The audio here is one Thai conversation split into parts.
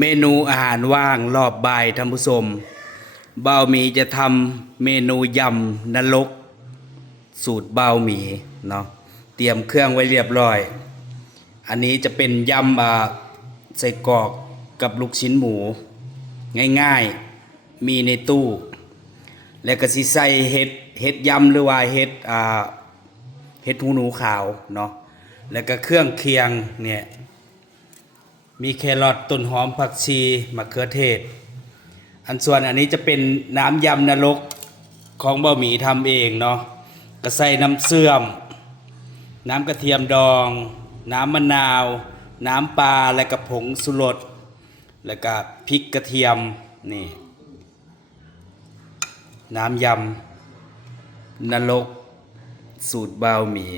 เมนูอาหารว่างรอบบ่ายท่านผู้ชมเบาหมีจะทำเมนูยำนรก สูตรเบาหมีเนาะเตรียมเครื่องไว้เรียบร้อย อันนี้จะเป็นยำาใส่กรอกกับลูกชิ้นหมู ง่ายๆมีในตู้ แล้วก็สิใส่เห็ดเห็ดยำหรือว่าเห็ดอ่าเห็ดหูหนูขาวเนาะแล้วก็เครื่องเคียงเนี่ย มีแครอทต้นหอมผักชีมะเขือเทศ อันส่วนอันนี้จะเป็นน้ำยำนรกของบะหมี่ทำเองเนาะก็ใส่น้ำเสื่อม น้ำกระเทียมดอง น้ำมะนาว น้ำปลาและกระผงสุรสแล้วก็พริกกระเทียมนี่น้ำยำนรกสูตรบาวหมี่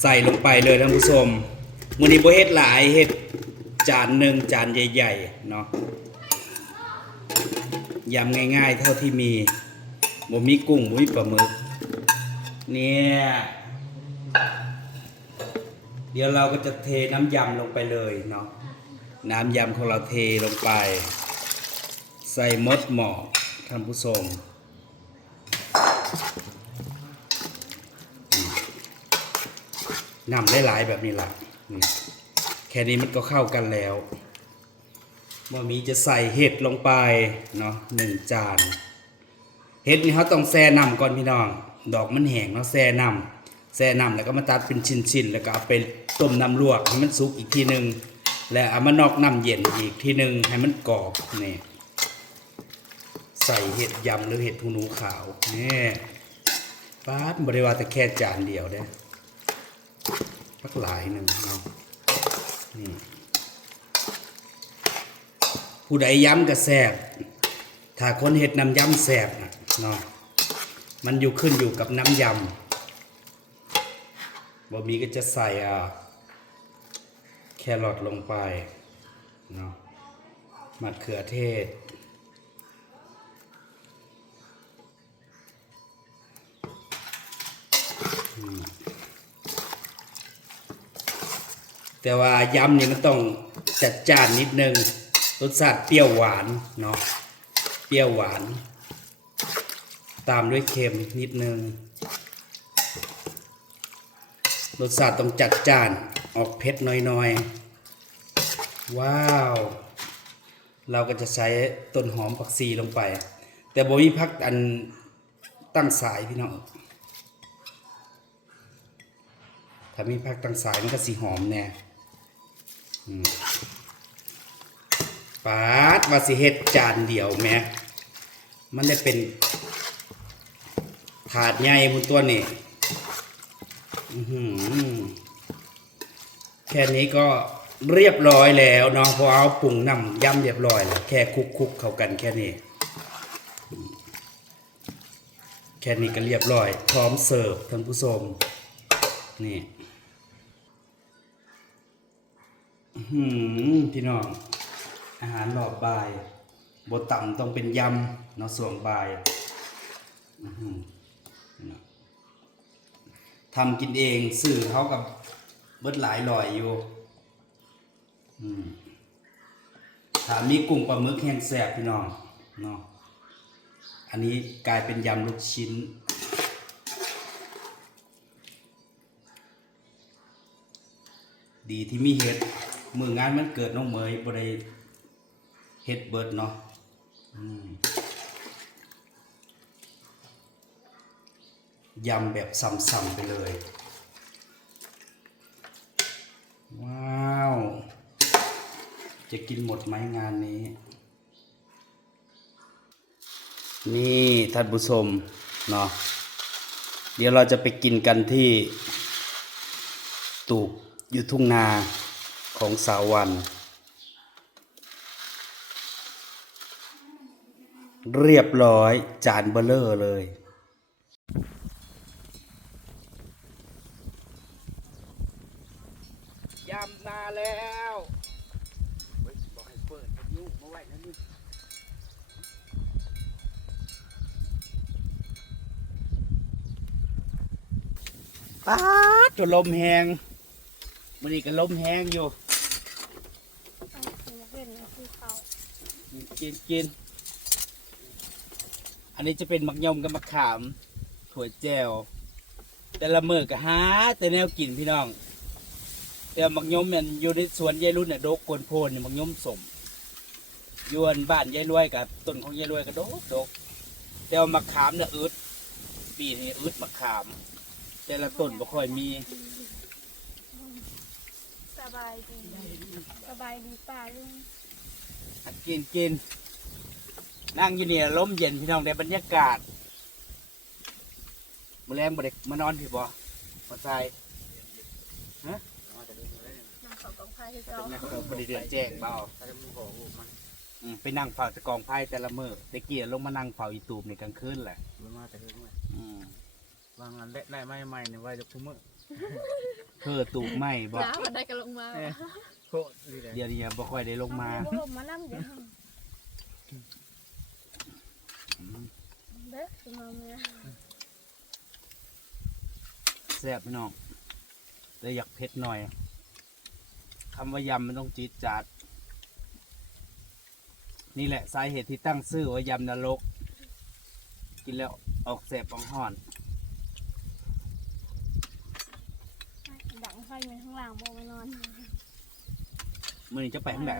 ใส่ลงไปเลยท่านผู้ชมมือนี้บ่เฮ็ดหลายเฮ็ดจานหนึ่งจานใหญ่ๆเนาะยำง่ายๆ เท่าที่มีบมีกุ้งบมีปลาหมึกเนี่ยเดี๋ยวเราก็จะเทน้ำยำลงไปเลยเนาะน้ำยำของเราเทลงไป ใส่มดหมอกท่านผู้ชม นำได้หลายแบบนี้ละแค่นี้มันก็เข้ากันแล้วบะหมี่จะใส่เห็ดลงไปเนาะหนึ่งจาน เห็ดนี่เขาต้องแช่น้ำก่อนพี่น้อง ดอกมันแห้งเนาะแช่น้ำแช่น้ำแล้วก็มาตัดเป็นชิ้นๆแล้วก็เอาไปต้มน้ำลวกให้มันสุกอีกทีหนึ่งแล้วเอามานอกน้ำเย็นอีกทีหนึ่งให้มันกรอบนี่ใส่เห็ดยำหรือเห็ดหูหนูขาวนี่ป้าบริวารแต่แค่จานเดียวเด้ สักหลายหนึ่งเนาะนี่ผู้ใดย้ำก็แซบถ้าคนเห็ดน้ำย้ำแซบนะเนาะมันอยู่ขึ้นอยู่กับน้ำยำบะหมี่ก็จะใส่อ่าแครอทลงไปเนาะมะเขือเทศ แต่ว่ายำนี่มันต้องจัดจ้านนิดนึงรสชาติเปรี้ยวหวานเนาะเปรี้ยวหวาน ตามด้วยเค็มนิดนึงรสชาติต้องจัดจ้านออกเผ็ดน้อยๆ ว้าว เราก็จะใช้ต้นหอมผักชีลงไป แต่บ่มีพักอันตั้งสายพี่น้องถ้ามีผักตั้งสายมันก็สีหอมแน่ ปาดว่าสิเฮ็ดจานเดียวแม่มันได้เป็นถาดใหญ่บนตัวนี่แค่นี้ก็เรียบร้อยแล้วเนาะเพอเอาปรุงน้ำย่ำเรียบร้อยแล้วแค่คลุกเข้ากันแค่นี้ แค่นี้ก็เรียบร้อย พร้อมเสิร์ฟท่านผู้ชมนี่ อื้อ หือพี่น้อง อาหารหลอบบ่ายบต่ำต้องเป็นยำเนาะส่วงบ่ายทำกินเองสื่อเขากับเบิดหลายลอยอยู่ถามมีกุ้งปลาหมึกแห้งแสบพี่น้องเนาะอันนี้กลายเป็นยำลูกชิ้นดีที่มีเฮ็ด มืองานมันเกิดน้องเมยบ่ได้เฮ็ดเบิดเนาะยำแบบซ้ำๆไปเลย ว้าว จะกินหมดไหมงานนี้ นี่ท่านผู้ชมเนาะเดี๋ยวเราจะไปกินกันที่ตูบอยู่ทุ่งนา ของสาววัน เรียบร้อยจานเบลเลอร์เลย ยำนาแล้วบอกให้เปิดยุ่มาไว้นั่นนี่ป้าดตัวลมแหงมันนี่ก็ลมแหงอยู่ เอาคือมาเป็นคือเขา กินกิน อันนี้จะเป็นมักยมกับมะขาม ถั่วแจวแต่ละมือก็หาแต่แนวกินพี่น้อง แต่มักยมมันอยู่ในสวนยายรุ่นเนี่ยโดกกวนโพนเนี่ยมักยมสมอยวนบ้านยายรวยกับต้นของยายรวยก็โดกโดกแต่ว่ามะขามเนี่ยอึดปีนี้อึดมะขาม แต่ละต้นบ่ค่อยมีสบายดีสบายดีป่าลุงอะกินกิน นั่งอยู่เนี่ยลมเย็นพี่น้องได้บรรยากาศมื้อแรงบ่ได้มานอนพี่บ่มาใส่นางเขากองพายคือเป็เก่านไงเออพอดีเดือนแจ้งเบาอืมไปนั่งเฝ้าตะกองไพ่แต่ละมื้อตะเกียลงมานั่งเฝ้าอีตูบในกลางคืนแหละมันมาแต่เพิ่งเลยอืมวางงานได้ได้ไม่ใหม่เนี่ยไว้จะคุ้มมือเพื่อตูบไม่บ่จ้ามันได้กันลงมาโคตรดีเลยเดี๋ยวนี้บ่ค่อยได้ลงมาบ่ลงมานั่งเดี๋ยวอืม เสมาเมียแซ่บพี่น้องเลยอยากเผ็ดหน่อยคำว่ายำมันต้องจี๊ดจัด นี่แหละสาเหตุที่ตั้งชื่อว่ายำนรก กินแล้วออกแสบออกห่อน ดังไฟมีข้างล่างโบมานอนมือนี้จะไปทางไหน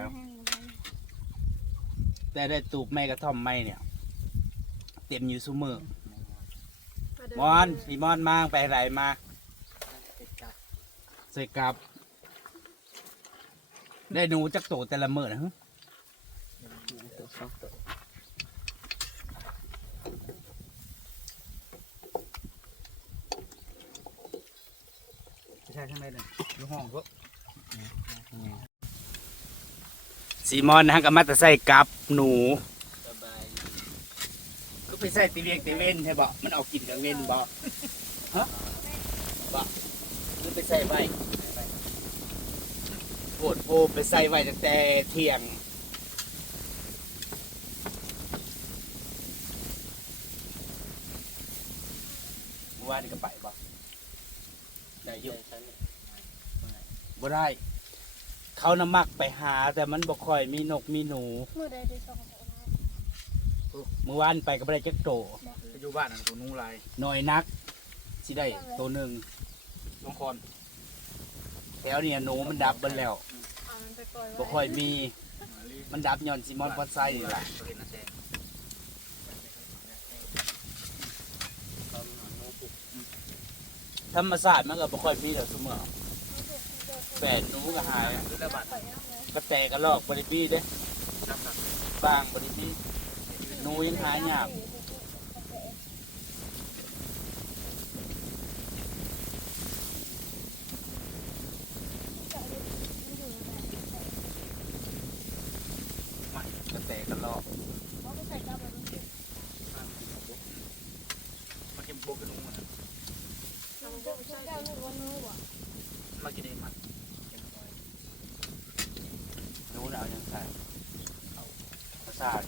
แต่ได้ตูบไม่กระท่อมไม่เนี่ย เต็มอยู่ซุมือมอนพี่มอนมาไปไหนมาใส่กลับ ได้หนูจักโตแต่ละมือนะฮะไม่ใช่ข้างในเลยอยู่ห้องก็สีมอนนะฮะก็มาแต่ใส่กลับหนูสบายก็ ไปใส่ตีเวียงตีเว้นใช่บ่มันเอากินกับเว้นบ่ฮะบ่หรือไปใส่ไว้โหดโพไปใส่ไว้ตั้งแต่เที่ยงเมื่านี่ก็ไปบ่ได้อเยยุ่อะชั้นบ่ได้ เขานำมักไปหาแต่มันบ่ค่อยมีนกมีหนู มือใดได้สอ เมื่อวานไปก็บ่ได้จักโตไปอยู่บ้านของนุ่งลายน้อยนักสิได้ตัวหนึ่งน้องคอนแถวเนี่ยหนูมันดับเบิดแล้วเอามันไปปล่อยบ่ไว้ค่อยมี มันดับย้อนซิมอนพอดไซนี่แหละธรรมศาสตร์มันก็บ่ค่อยมีแล้วเสมอแปดหนูก็หายแล้วบ้านไปเอาเลยกระแตกระลอกบ่ได้มีเด้น้ำหนักบางบ่ได้มีห นูยังหายาก ไม่กระแตกระลอก เขาไปใส่กระเป๋าลุง มากินโบกันนุ่งมัน เอาไปใส่กระเป๋าลุงวันนู้นว่ะ มากินเองมัน หนูน่ะเอายังใส่เอาประสาท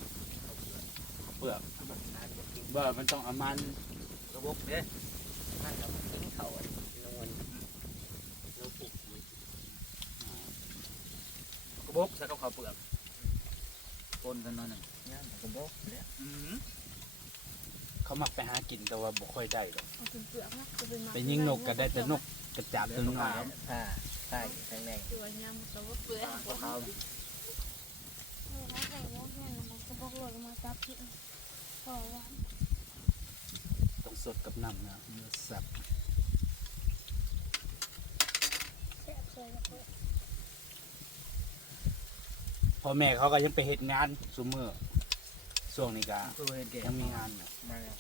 เปลือกเบ่ มันต้องเอามันระบบเนี่ยนั่นครับถึงเขานวลเราปลูกกระบอกใส่กับข้าวเปลือกปนกันหน่อยหนึ่งเนี่ยกระบอกเนี่ยอืมเขามักไปหากินแต่ว่าบ่ค่อยได้หรอกเอาเป็นเปลือกนะจะเป็นไปยิงนกก็ได้แต่นกกระจาบตัวน้อยอ่าใช่แข็งแรงตัวยำแต่ว่าเปลือกพวกเขาเออเขาใส่โม่แห้งมันก็บอกว่ามาจับที่พอวันต้องส ดกับน้ำนะเนื้อสับแซ่บเลยแล้วก็พ่อแม่เขาก็ยังไปเฮ็ดงานซุมื้อช่วงนี้ก็ตัวเห็นเก๋ยังมีงานอยู่มาแล้ว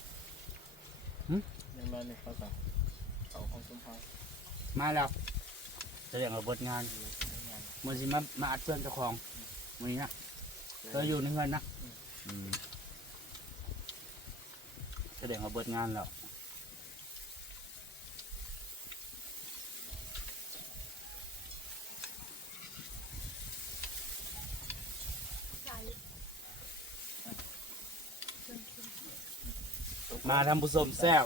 หึยังมาในเขาต่อเขาของสมพรมาแล้วแสดงว่าเบิดงานงานมื้อสิมามาอัดเพื่อนเจ้าของมื้อนี้นะเธออยู่ในเงินนะอืมแสดงว่าเบิดงานแล้ว มาทำผสมแซ่บ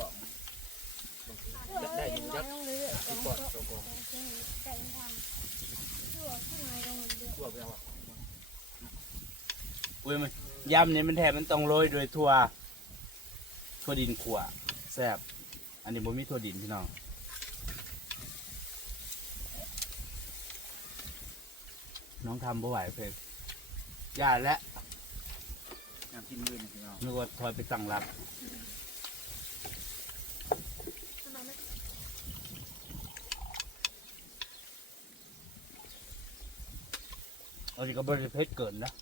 ุษยมันยำเนี่ยมันแทบมันต้องโรยโดยทั่วถั่วดินขั่วแซ่บอันนี้บมมีทั่วดินพี่น้องน้องทำบ่ไหวเพลยาและนึกว่าทอยไปสั่งรับ อาจริงก็บริเพชเกินนะ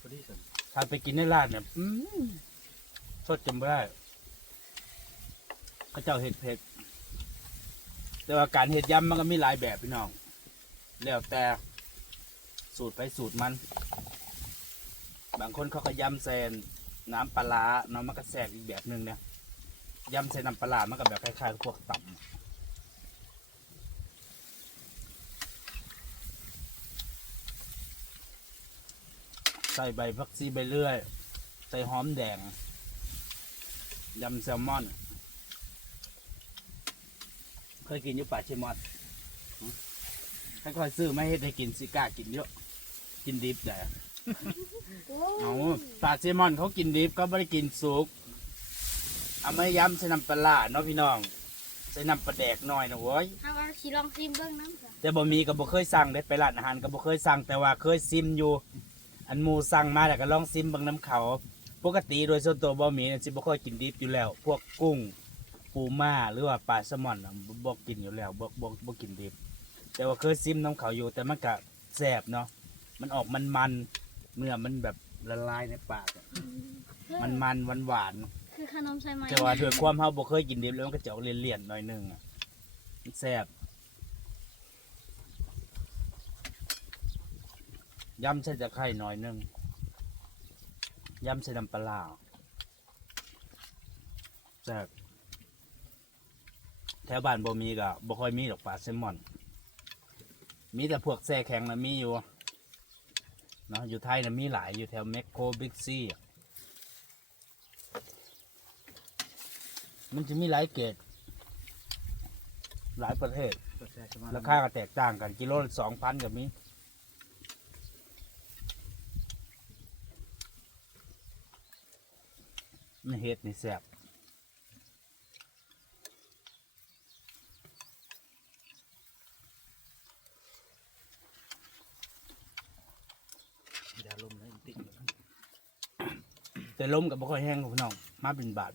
พอดีสุดถ้าไปกินในร้านเนี่ยอืมสดจำไม่ได้เขาเจ้าเห็ดเผ็ด แต่ว่าการเห็ดยำมันก็มีหลายแบบพี่น้อง แล้วแต่สูตรไปสูตรมัน บางคนเขาก็ยำแซนน้ำปลาร้าน้ำมันก็แสบอีกแบบหนึ่งเนี่ยยำใส่น้ำปลาร้ามันก็แบบคล้ายๆกับพวกต่ำ ใส่ใบพักซีใบเลื่อย ใส่หอมแดง ยำแซลมอน เคยกินอยู่ป่าเชมอนค่อยๆซื้อไม่ให้ได้กินสิกล้ากินเยอะ กินดิบแต่โอ้เอาปลาเซลมอนเขากินดิบเขาไม่ได้กินสุก เอามายำใส่น้ำปลาร้าเนาะพี่น้องใส่น้ำปลาแดกหน่อยนะโว้ยถ้าว่าสิลองซิมเบิ่งน้ำจ้ะแต่บ่มีก็บ่เคยสั่งได้ไปร้านอาหารก็บ่เคยสั่งแต่ว่าเคยซิมอยู่ อันหมูสั่งมาแล้วก็ลองซิมเบางน้ำเขา ปกติโดยส่วนตัวบ่มีเนี่ยสิบ่ค่อยกินดิบอยู่แล้ว พวกกุ้งปูม่าหรือว่าปลาแซลมอนน่ะบ่บ่กินอยู่แล้วบ่บ่บ่กินดิบ แต่ว่าเคยซิมน้ำเขาอยู่ แต่มันก็แซ่บเนาะมันออกมันมันๆเนื้อมันแบบละลายในปากอะคือมันมันหวานหวานๆ คือขนมใส่ไหมแต่ว่าด้วยความเฮาบ่เคยกินดิบแล้วมันก็จะออกเลี่ยนๆหน่อยหนึงอะมันแซ่บ ยำใส่ตะไคร้หน่อยหนึงยำใส่น้ำปลาร้าแซ่บแถวบ้านบ่มีก็บ่ค่อยมีดอกปลาแซลมอน มีแต่พวกแซ่แข็งนะมีอยู่เนาะอยู่ไทยนะมีหลายอยู่แถวแมคโครบิ๊กซีมันจะมีหลายเกรดหลายประเทศรสชาติจะมาราคาก็แตกต่างกันกิโลสองพันกับมี นี่เห็ดนี่แซ่บอย่าลมนะอีกติดแต่ลมกับบ่ค่อยแห้งครับพี่น้องมาเป็นบาท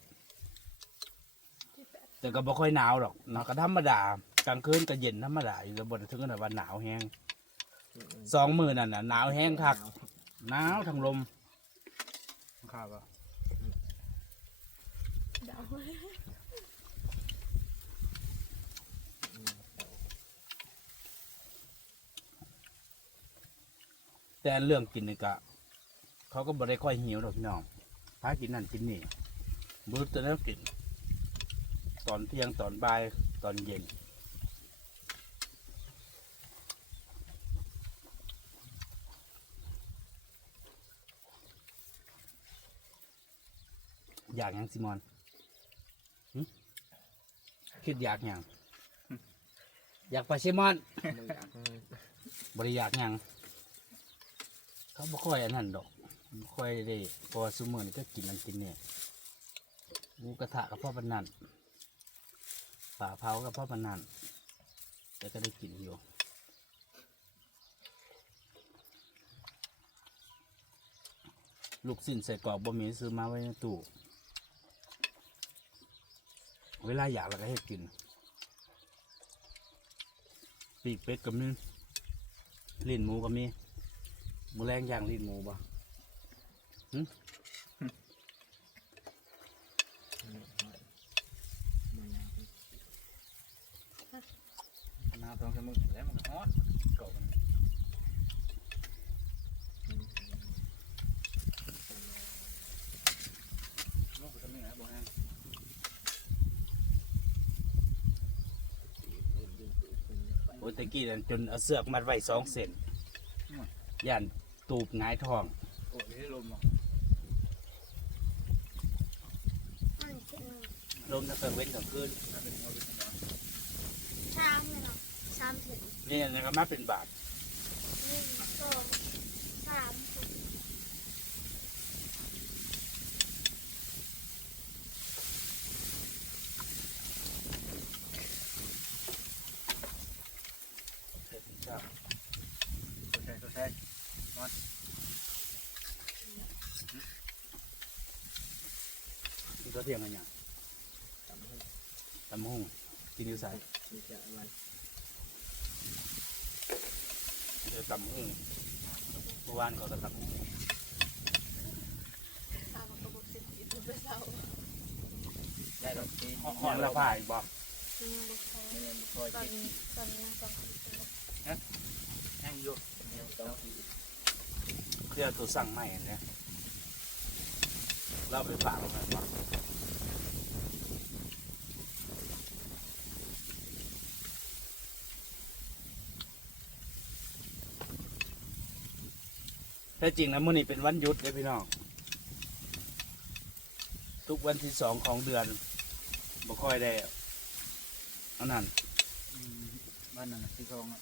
แต่ก็บ่ค่อยหนาวหรอกเนาะก็ธรรมดากลางคืนก็เย็นธรรมดาอยู่แล้วบนถึงขนาดว่าหนาวแห้งสองมือนั่นน่ะหนาวแห้งคักหนาวทั้งลมข้าวป่ะ เดาแต่เรื่องกินนี่ก็เขาก็บ่ได้ค่อยหิวหรอกพี่น้องพากินนั่นกินนี่บรู้จะได้กิน ตอนเที่ยงตอนบ่ายตอนเย็นอยากยังซิมอน คิดอยากหยังอยากไปซิมอนมึงอยากบริยากหยังเขาบ่ค่อยอันนั้นดอกบ่ค่อยได้เพอซุมื้อนี่ก็กินนั่นกินเนี่ยหมูกระทะกับพ่อปานนันป่าเผากับพ่อปานนันแต่ก็ได้กินอยู่ลูกสิ้นใส่กรอกบ่มีซื้อมาไว้ในตู้ เวลาอยากเราก็ให้กิน ปีกเป็ดกับนึงลิ้นหมูก็มีหมูแรงย่างลิ้นหมูบ่หึ น้ำท้องสมุนแล้วมันก็ฮอตเก่ามันนกก็ทำยังไงบ่แห้ง โอ้ยตะกี้นั่นจนเอาเสือกมัดไว้สองเส้นย่านตูบหงายท้อง โอ้ยได้ลมเนาะอันนี้เส้นหนึ่งลมจะเกิดเว้นกลางคืนถ้าเป็นหัวเป็นหัวสามเลยเนาะสามถึงนี่นะครับมาเป็นบาทหนึ่งสองสามหก ครับ ตัวใช่ตัวใช่นอนกินข้วเที่ยงกันยังตำให้ตำหุ่งกินอยู่ใส่มีจะมันเดี๋ยวตำหุ่งเมื่อวานเขาก็ตำหุ่งตามกระบอกสิบอีกตัวเศร้าได้ดอกที่ห้องละผ้าอีกบอกจริงลูกเขาไม่ได้พอตอนนนี้ตอนนี้งคิดอยู่ แห้งอยู่แนวต้องกิน เครื่อตัวสั่งใหม่เนี่ยเราไปฝากมันบอกแท้จริงนะมื้อนี้เป็นวันหยุดเลยพี่น้อง ทุกวันที่สองของเดือนบ่ค่อยได้อันนั้นบ้านนั้นที่ทองอะ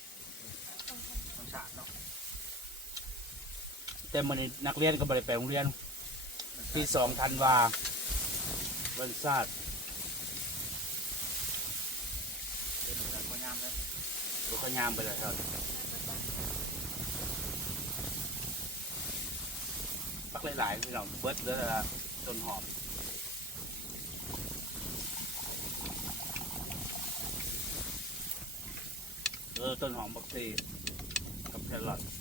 ทองสาดเนาะ แต่มื้อนี้นักเรียนก็บ่ได้ไปโรงเรียน ที่สองธันวาวันศาสตร์เป็นเรื่องคยรถขยามไปเลยครับ ปักหลายๆพี่น้องเบิร์ดแล้วละต้นหอมเออต้นหอมบักซีกับแครอท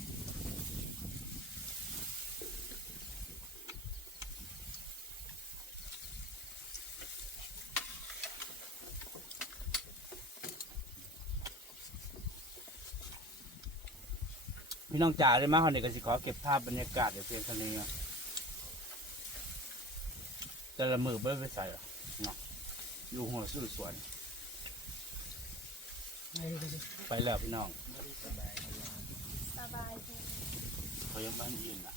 พี่น้องจ๋าได้มาคนนี้ก็สิขอเก็บภาพบรรยากาศในเพียงเท่านี้นะแต่ละมือไม่ไปใส่หรอกเนาะอยู่หัวสู้สวน ไปแล้วพี่น้อง สบายสบายดี เขายังบ้านอินอะ